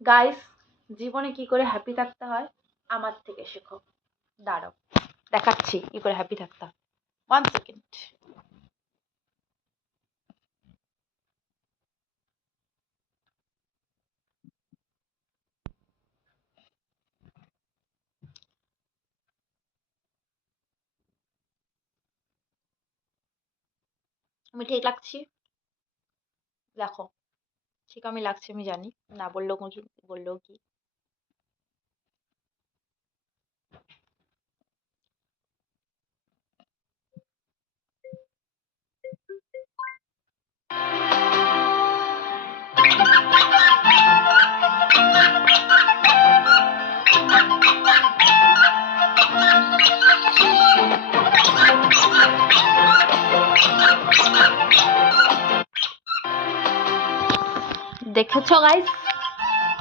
গাইস, জীবনে কি করে হ্যাপি থাকতে হয় আমার থেকে শেখো। দাঁড়াও, দেখাচ্ছি কি করে হ্যাপি থাকতে হয়। 1 সেকেন্ড। আমি ঠিক লাগছি? দেখো, ঠিক আমি লাগছি, আমি জানি। না বললেও কি, বললেও কি। দেখেছো গাইস,